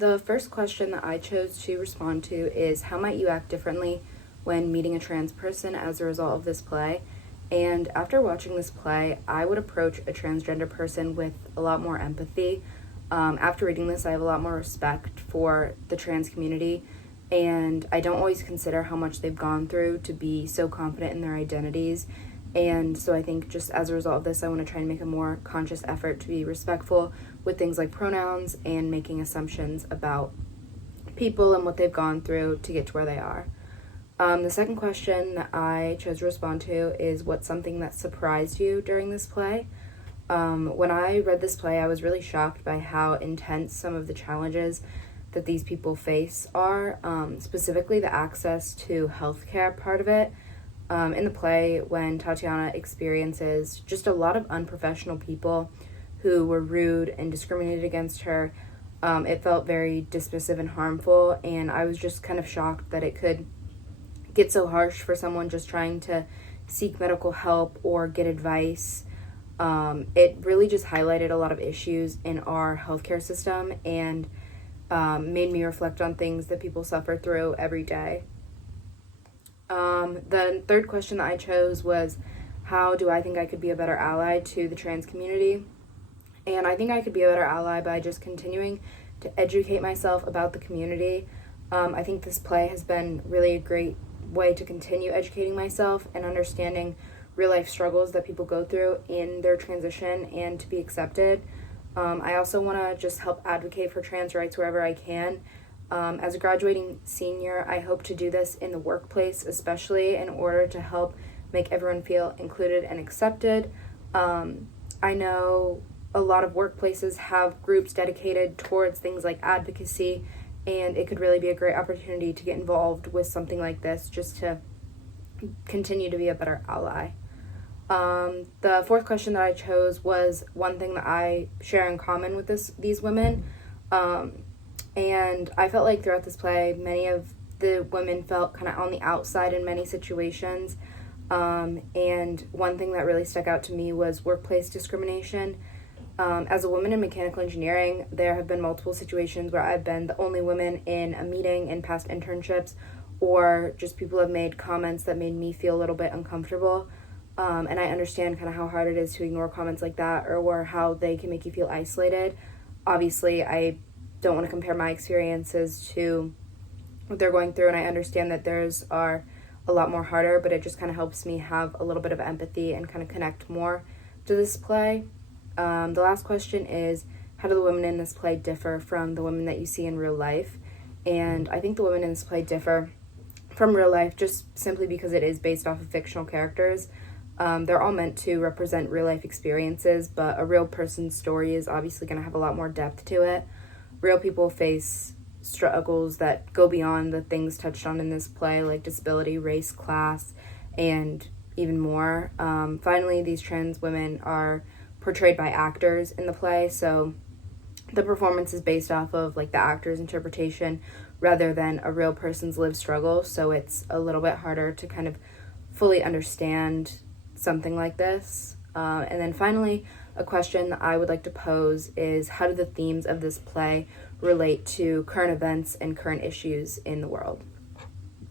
The first question that I chose to respond to is, how might you act differently when meeting a trans person as a result of this play? And after watching this play, I would approach a transgender person with a lot more empathy. After reading this, I have a lot more respect for the trans community, and I don't always consider how much they've gone through to be so confident in their identities. And so I think just as a result of this, I want to try and make a more conscious effort to be respectful with things like pronouns and making assumptions about people and what they've gone through to get to where they are. The second question that I chose to respond to is, what's something that surprised you during this play? When I read this play, I was really shocked by how intense some of the challenges that these people face are, specifically the access to healthcare part of it. In the play, when Tatiana experiences just a lot of unprofessional people who were rude and discriminated against her, it felt very dismissive and harmful, and I was just kind of shocked that it could get so harsh for someone just trying to seek medical help or get advice. It really just highlighted a lot of issues in our healthcare system and made me reflect on things that people suffer through every day. The third question that I chose was, how do I think I could be a better ally to the trans community? And I think I could be a better ally by just continuing to educate myself about the community. I think this play has been really a great way to continue educating myself and understanding real life struggles that people go through in their transition and to be accepted. I also want to just help advocate for trans rights wherever I can. As a graduating senior, I hope to do this in the workplace, especially in order to help make everyone feel included and accepted. I know a lot of workplaces have groups dedicated towards things like advocacy, and it could really be a great opportunity to get involved with something like this just to continue to be a better ally. The fourth question that I chose was one thing that I share in common with these women. And I felt like throughout this play, many of the women felt kind of on the outside in many situations. And one thing that really stuck out to me was workplace discrimination. As a woman in mechanical engineering, there have been multiple situations where I've been the only woman in a meeting in past internships, or just people have made comments that made me feel a little bit uncomfortable. And I understand kind of how hard it is to ignore comments like that, or how they can make you feel isolated. Obviously, I don't want to compare my experiences to what they're going through, and I understand that theirs are a lot more harder, but it just kind of helps me have a little bit of empathy and kind of connect more to this play. The last question is, how do the women in this play differ from the women that you see in real life? And I think the women in this play differ from real life just simply because it is based off of fictional characters. They're all meant to represent real life experiences, but a real person's story is obviously going to have a lot more depth to it. Real people face struggles that go beyond the things touched on in this play, like disability, race, class, and even more. Finally, these trans women are portrayed by actors in the play, so the performance is based off of like the actor's interpretation rather than a real person's lived struggle, so it's a little bit harder to kind of fully understand something like this. And then finally, a question that I would like to pose is, how do the themes of this play relate to current events and current issues in the world?